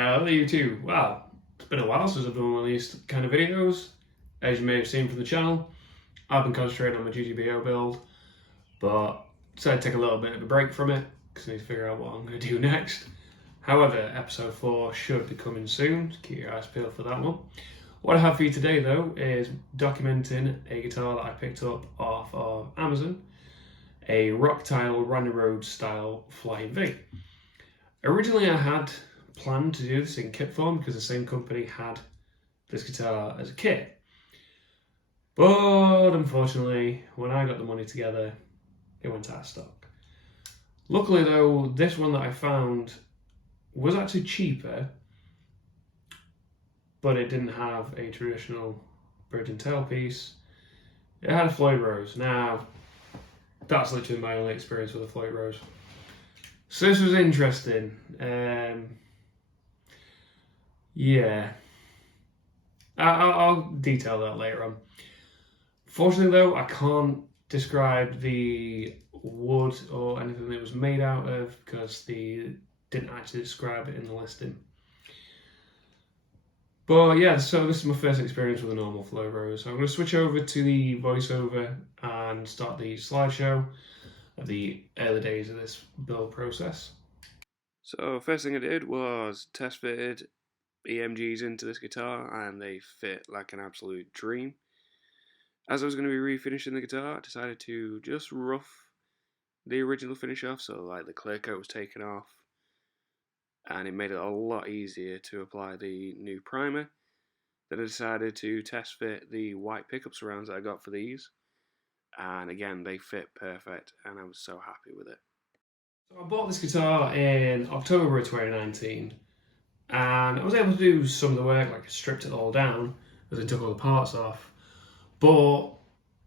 Hello YouTube. Wow, it's been a while since I've done one of these kind of videos. As you may have seen from the channel, I've been concentrating on my GGBO build, but decided to take a little bit of a break from it because I need to figure out what I'm going to do next. However, episode 4 should be coming soon, so keep your eyes peeled for that one. What I have for you today though is documenting a guitar that I picked up off of Amazon, a Rocktile Rhodes style Flying V. Originally I had planned to do this in kit form because the same company had this guitar as a kit. But unfortunately, when I got the money together, it went out of stock. Luckily though, this one that I found was actually cheaper, but it didn't have a traditional bridge and tailpiece. It had a Floyd Rose. Now, that's literally my only experience with a Floyd Rose. So this was interesting. Yeah, I'll detail that later on. Fortunately though, I can't describe the wood or anything it was made out of because they didn't actually describe it in the listing. But yeah, so this is my first experience with a normal Floyd Rose. So I'm going to switch over to the voiceover and start the slideshow of the early days of this build process. So first thing I did was test fitted EMGs into this guitar and they fit like an absolute dream. As I was going to be refinishing the guitar, I decided to just rough the original finish off, so like the clear coat was taken off, and it made it a lot easier to apply the new primer. Then I decided to test fit the white pickup surrounds that I got for these, and again they fit perfect and I was so happy with it. So I bought this guitar in October of 2019 and I was able to do some of the work, like I stripped it all down as I took all the parts off, but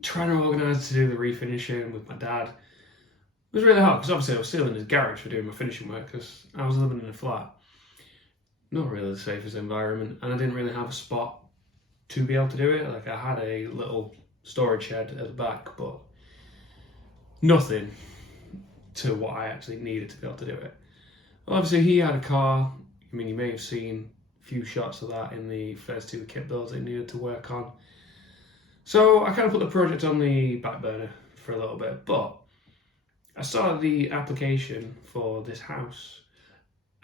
trying to organise to do the refinishing with my dad was really hard because obviously I was still in his garage for doing my finishing work because I was living in a flat. Not really the safest environment, and I didn't really have a spot to be able to do it. Like I had a little storage shed at the back, but nothing to what I actually needed to be able to do it. Well, obviously he had a car. I mean, you may have seen a few shots of that in the first 2 kit builds it needed to work on. So I kind of put the project on the back burner for a little bit, but I started the application for this house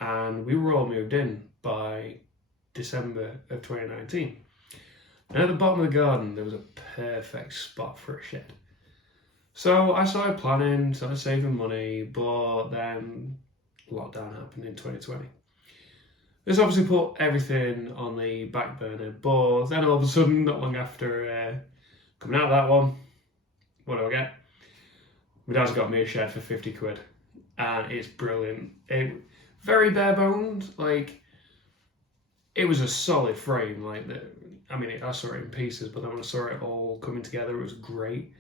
and we were all moved in by December of 2019. And at the bottom of the garden, there was a perfect spot for a shed. So I started planning, started saving money, but then lockdown happened in 2020. This obviously put everything on the back burner, but then all of a sudden, not long after coming out of that one, what do I get? My dad's got me a shed for 50 quid, and it's brilliant. Very bare bones, like, it was a solid frame, like, I saw it in pieces, but then when I saw it all coming together, it was great.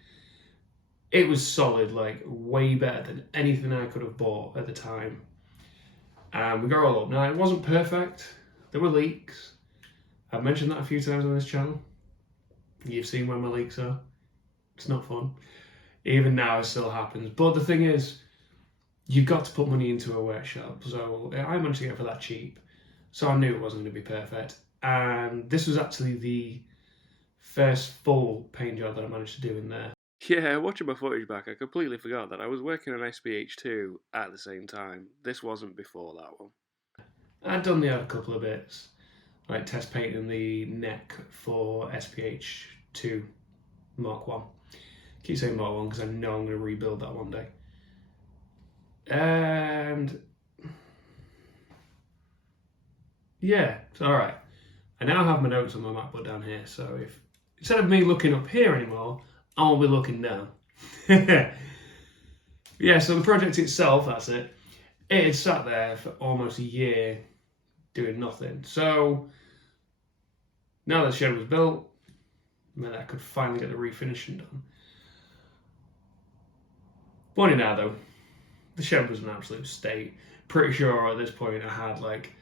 It was solid, like, way better than anything I could have bought at the time. And we got all up. Now, it wasn't perfect. There were leaks. I've mentioned that a few times on this channel. You've seen where my leaks are. It's not fun. Even now, it still happens. But the thing is, you've got to put money into a workshop. So I managed to get it for that cheap. So I knew it wasn't going to be perfect. And this was actually the first full paint job that I managed to do in there. Yeah, watching my footage back, I completely forgot that I was working on SPH2 at the same time. This wasn't before that one. I'd done the other couple of bits, like test painting the neck for SPH2 Mark 1. Keep saying Mark 1 because I know I'm going to rebuild that one day. And yeah, it's alright. I now have my notes on my MacBook down here, so if instead of me looking up here anymore, I won't be looking down. Yeah, so the project itself, that's it. It had sat there for almost a year doing nothing. So now that the shed was built, I mean, I could finally get the refinishing done. Pointing out though, the shed was an absolute state. Pretty sure at this point I had like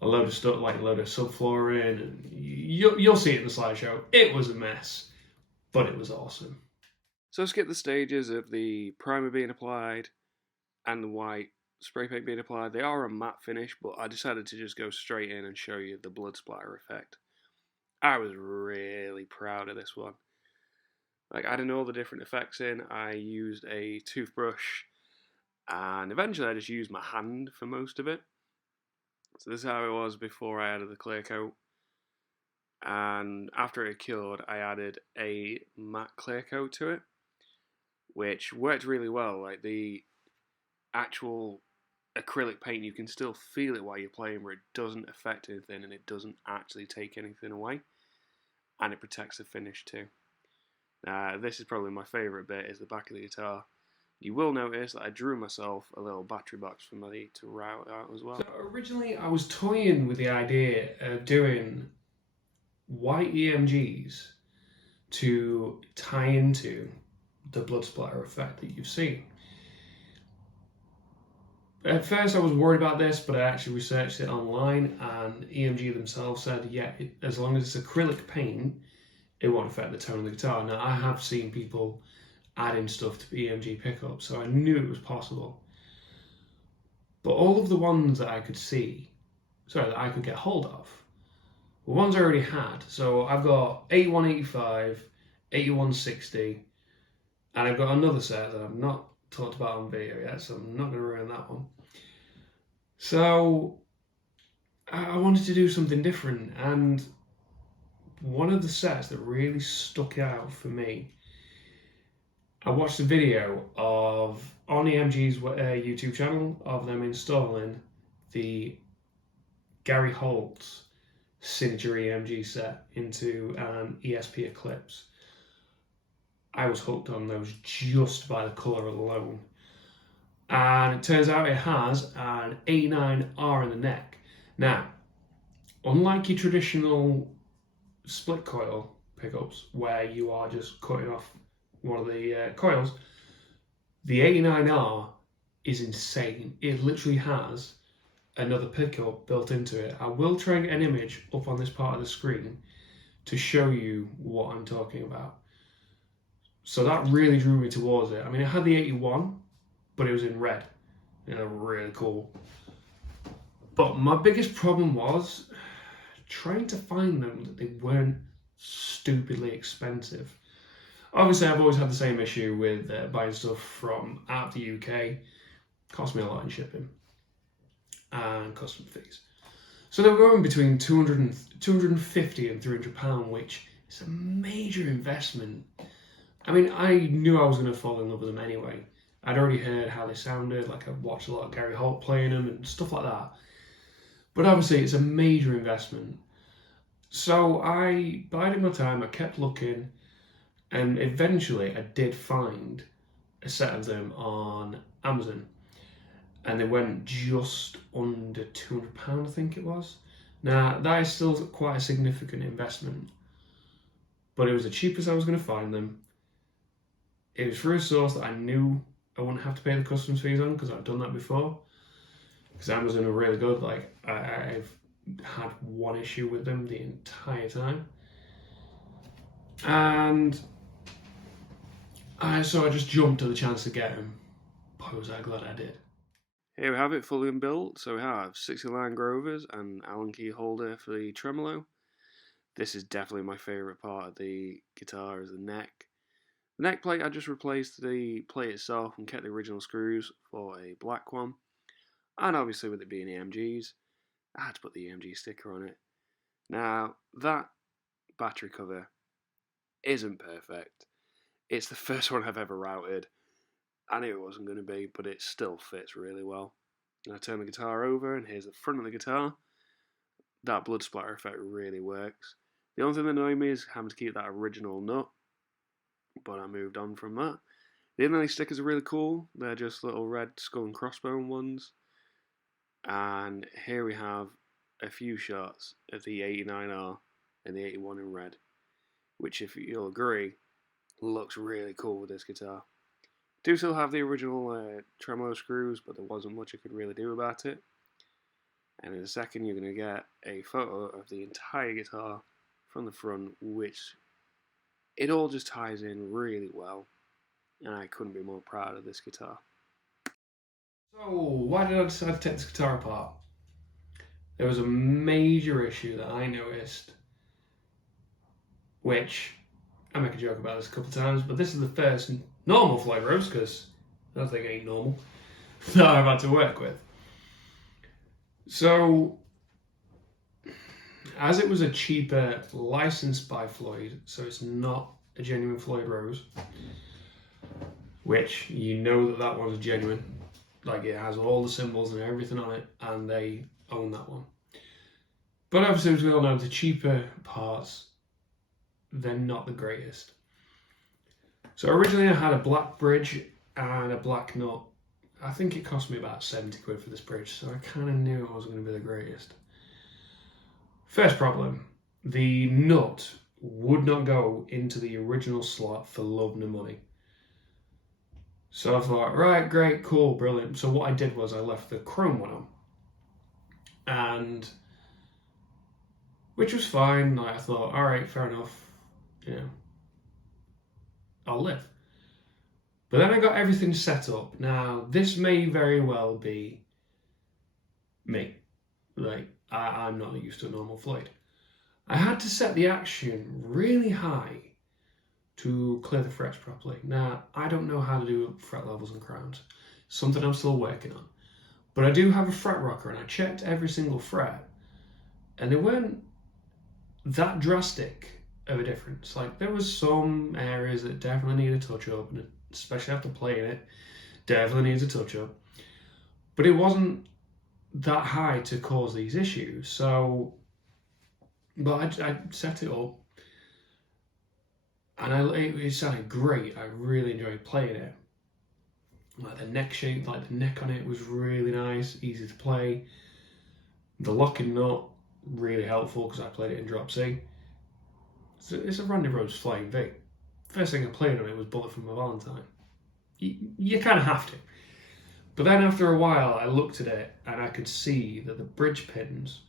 a load of stuff, like a load of subflooring, and you'll see it in the slideshow. It was a mess, but it was awesome. So skip the stages of the primer being applied and the white spray paint being applied. They are a matte finish, but I decided to just go straight in and show you the blood splatter effect. I was really proud of this one. Like, adding all the different effects in, I used a toothbrush, and eventually I just used my hand for most of it. So this is how it was before I added the clear coat. And after it cured, I added a matte clear coat to it, which worked really well. Like, the actual acrylic paint, you can still feel it while you're playing, where it doesn't affect anything and it doesn't actually take anything away, and it protects the finish too. This is probably my favourite bit, is the back of the guitar. You will notice that I drew myself a little battery box for me to route out as well. So originally I was toying with the idea of doing white EMGs to tie into the blood splatter effect that you've seen. At first I was worried about this, but I actually researched it online, and EMG themselves said, yeah, as long as it's acrylic paint, it won't affect the tone of the guitar. Now, I have seen people adding stuff to EMG pickups, so I knew it was possible. But all of the ones that I could that I could get hold of, were ones I already had. So I've got 8185, 8160, and I've got another set that I've not talked about on video yet, so I'm not going to ruin that one. So I wanted to do something different, and one of the sets that really stuck out for me, I watched a video on EMG's YouTube channel of them installing the Gary Holt's signature EMG set into an ESP Eclipse. I was hooked on those just by the colour alone. And it turns out it has an 89R in the neck. Now, unlike your traditional split coil pickups, where you are just cutting off one of the coils, the 89R is insane. It literally has another pickup built into it. I will try and get an image up on this part of the screen to show you what I'm talking about. So that really drew me towards it. I mean, it had the 81, but it was in red. Really cool. But my biggest problem was trying to find them that they weren't stupidly expensive. Obviously, I've always had the same issue with buying stuff from out of the UK. Cost me a lot in shipping and custom fees. So they were going between 250 and £300, which is a major investment. I mean, I knew I was going to fall in love with them anyway. I'd already heard how they sounded, like I'd watched a lot of Gary Holt playing them and stuff like that. But obviously, it's a major investment. So I bided my time, I kept looking, and eventually I did find a set of them on Amazon. And they went just under £200, I think it was. Now, that is still quite a significant investment. But it was the cheapest I was going to find them. It was through a source that I knew I wouldn't have to pay the customs fees on, because I've done that before. Because Amazon are really good. Like, I've had one issue with them the entire time. And so I just jumped at the chance to get them. Boy, was I glad I did. Here we have it, fully inbuilt. So we have 60-line Grovers and Allen key holder for the tremolo. This is definitely my favourite part of the guitar, is the neck. The neck plate, I just replaced the plate itself and kept the original screws for a black one. And obviously, with it being EMGs, I had to put the EMG sticker on it. Now, that battery cover isn't perfect. It's the first one I've ever routed. I knew it wasn't going to be, but it still fits really well. And I turn the guitar over, and here's the front of the guitar. That blood splatter effect really works. The only thing that annoyed me is having to keep that original nut, but I moved on from that. The inlay stickers are really cool. They're just little red skull and crossbone ones. And here we have a few shots of the 89R and the 81 in red, which, if you'll agree, looks really cool with this guitar. Do still have the original tremolo screws, but there wasn't much I could really do about it. And in a second, you're going to get a photo of the entire guitar from the front, which it all just ties in really well. And I couldn't be more proud of this guitar. So why did I decide to take this guitar apart? There was a major issue that I noticed, which I make a joke about this a couple of times, but this is the first normal Floyd Rose, because I don't think it ain't normal, that I've had to work with. So, as it was a cheaper licensed by Floyd, so it's not a genuine Floyd Rose, which you know that one's genuine. Like, it has all the symbols and everything on it, and they own that one. But obviously, as we all know, the cheaper parts, they're not the greatest. So originally I had a black bridge and a black nut. I think it cost me about 70 quid for this bridge, so I kind of knew it wasn't going to be the greatest. First problem, the nut would not go into the original slot for love nor money. So I thought, right, great, cool, brilliant. So what I did was I left the chrome one on, and which was fine. Like, I thought, all right, fair enough, I'll live. But then I got everything set up. Now, this may very well be me. Like, I'm not used to a normal Floyd. I had to set the action really high to clear the frets properly. Now, I don't know how to do fret levels and crowns. Something I'm still working on. But I do have a fret rocker, and I checked every single fret, and they weren't that drastic of a difference. Like, there was some areas that definitely need a touch up, and especially after playing it, definitely needs a touch up. But it wasn't that high to cause these issues. So, but I set it up, and it sounded great. I really enjoyed playing it. Like, the neck shape, like the neck on it was really nice, easy to play. The locking nut, really helpful because I played it in drop C. So it's a Randy Rhodes Flying V. First thing I played on it was Bullet from a Valentine. You kind of have to. But then after a while, I looked at it and I could see that the bridge pins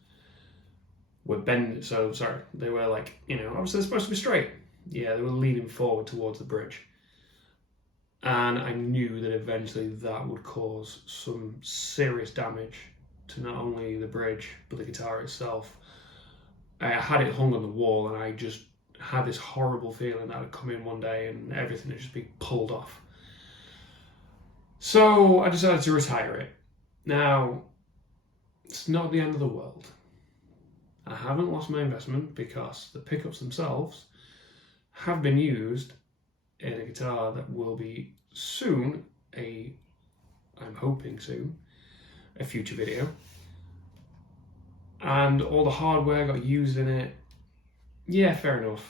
were bending. So, sorry, they were like, obviously they're supposed to be straight. Yeah, they were leaning forward towards the bridge. And I knew that eventually that would cause some serious damage to not only the bridge, but the guitar itself. I had it hung on the wall, and I just had this horrible feeling that I'd come in one day and everything would just be pulled off. So I decided to retire it. Now, it's not the end of the world. I haven't lost my investment because the pickups themselves have been used in a guitar that will be soon, I'm hoping soon, a future video. And all the hardware got used in it. Yeah, fair enough,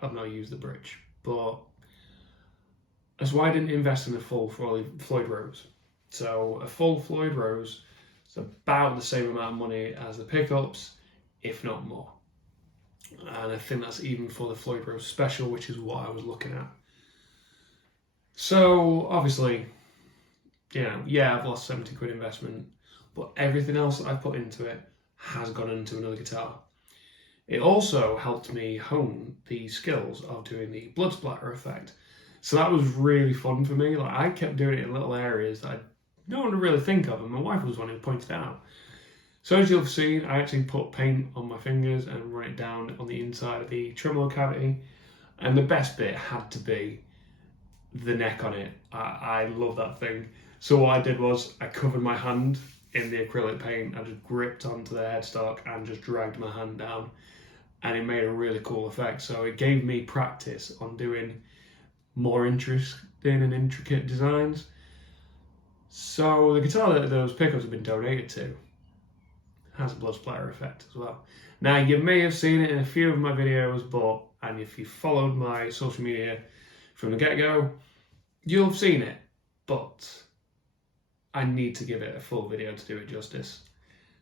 I've not used the bridge, but that's why I didn't invest in a full Floyd Rose. So a full Floyd Rose is about the same amount of money as the pickups, if not more. And I think that's even for the Floyd Rose Special, which is what I was looking at. So obviously, I've lost 70 quid investment, but everything else that I've put into it has gone into another guitar. It also helped me hone the skills of doing the blood splatter effect. So that was really fun for me. Like, I kept doing it in little areas that no one would really think of, and my wife was one who pointed it out. So as you'll have seen, I actually put paint on my fingers and run it down on the inside of the tremolo cavity. And the best bit had to be the neck on it. I love that thing. So what I did was I covered my hand in the acrylic paint. I just gripped onto the headstock and just dragged my hand down, and it made a really cool effect. So it gave me practice on doing more interesting and intricate designs. So the guitar that those pickups have been donated to has a blood splatter effect as well. Now, you may have seen it in a few of my videos, and if you followed my social media from the get-go, you'll have seen it, but I need to give it a full video to do it justice.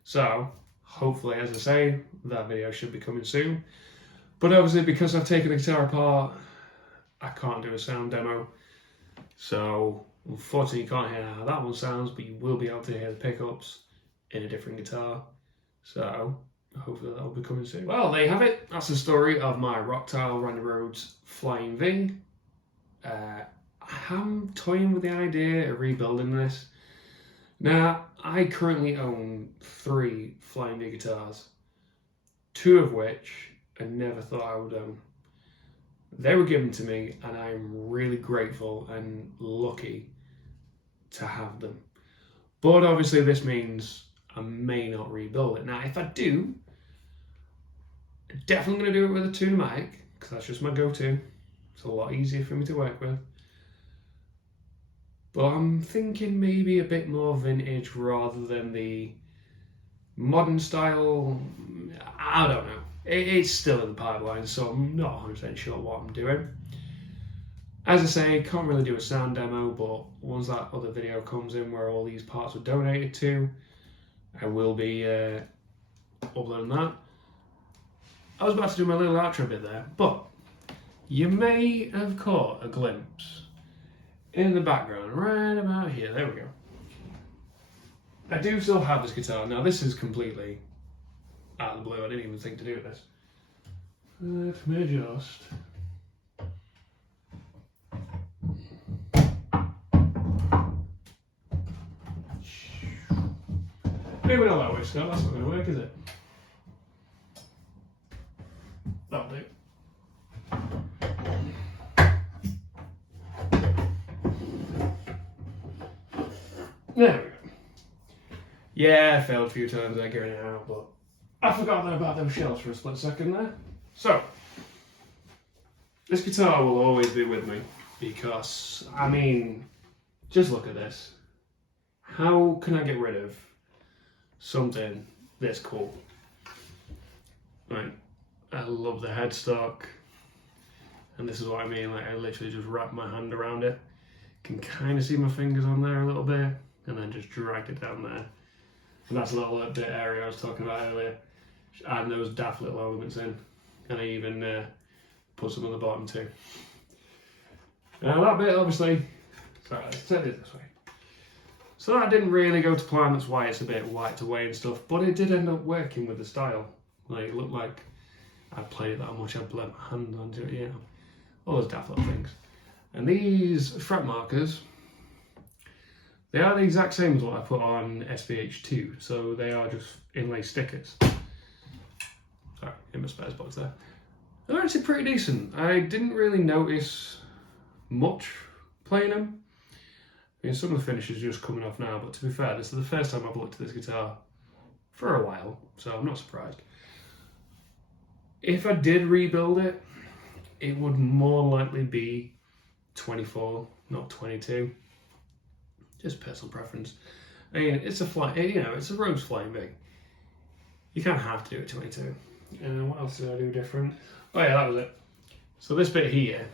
So hopefully, as I say, that video should be coming soon. But obviously, because I've taken the guitar apart, I can't do a sound demo. So unfortunately, you can't hear how that one sounds, but you will be able to hear the pickups in a different guitar. So hopefully that will be coming soon. Well, there you have it. That's the story of my Rocktile Randy Rhodes Flying V. I'm toying with the idea of rebuilding this. Now, I currently own 3 Flying V guitars, 2 of which I never thought I would own. They were given to me, and I'm really grateful and lucky to have them. But obviously this means I may not rebuild it. Now, if I do, I'm definitely going to do it with a tuner mic, because that's just my go-to. It's a lot easier for me to work with. But I'm thinking maybe a bit more vintage rather than the modern style. I don't know. It's still in the pipeline, so I'm not 100% sure what I'm doing. As I say, can't really do a sound demo, but once that other video comes in where all these parts were donated to, I will be uploading that. I was about to do my little outro bit there, but you may have caught a glimpse in the background, right about here. There we go. I do still have this guitar. Now, this is completely out of the blue. I didn't even think to do this. Let me just... Maybe not that way, Scott. That's not going to work, is it? That'll do. There we go. Yeah, I failed a few times there getting it out, but I forgot about those shells for a split second there. So, this guitar will always be with me because, I mean, just look at this. How can I get rid of something this cool? Right, I love the headstock, and this is what I mean, like I literally just wrapped my hand around it. Can kind of see my fingers on there a little bit, and then just dragged it down there. And that's a little bit area I was talking about earlier. Just adding those daft little elements in, and I even put some on the bottom too. Now that bit, obviously, sorry, let's set it this way. So that didn't really go to plan, that's why it's a bit wiped away and stuff, but it did end up working with the style. Like, it looked like I played it that much, I bled my hand onto it, you know. All those daft little things. And these fret markers, they are the exact same as what I put on SVH2, so they are just inlay stickers. Sorry, in my spares box there. They're actually pretty decent. I didn't really notice much playing them. I mean, some of the finishes are just coming off now, but to be fair, this is the first time I've looked at this guitar for a while, so I'm not surprised. If I did rebuild it, it would more likely be 24, not 22. Just personal preference. I mean, it's a it's a Rhodes Flying V. You kind of have to do it 22. And what else did I do different? Oh yeah, that was it. So this bit here,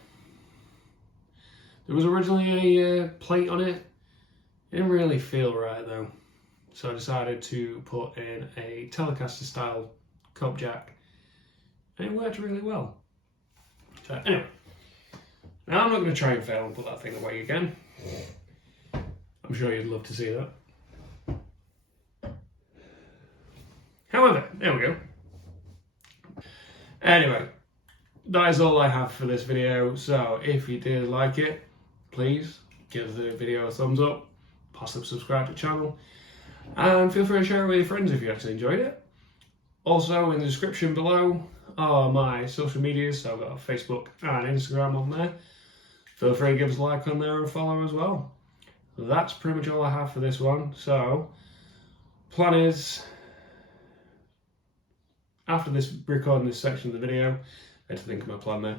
there was originally a plate on it. It didn't really feel right though. So I decided to put in a Telecaster style cob jack. And it worked really well. So anyway, now I'm not going to try and fail and put that thing away again. I'm sure you'd love to see that. However, there we go. Anyway, that is all I have for this video. So if you did like it, please give the video a thumbs up, possibly subscribe to the channel, and feel free to share it with your friends if you actually enjoyed it. Also, in the description below are my social medias, so I've got Facebook and Instagram on there. Feel free to give us a like on there and follow as well. That's pretty much all I have for this one. So, plan is, after this recording this section of the video, I had to think of my plan there.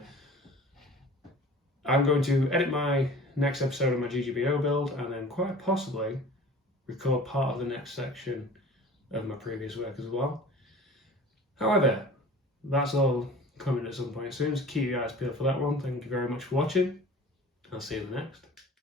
I'm going to edit my next episode of my GGBO build and then quite possibly record part of the next section of my previous work as well. However, that's all coming at some point soon, so keep your eyes peeled for that one. Thank you very much for watching. I'll see you in the next.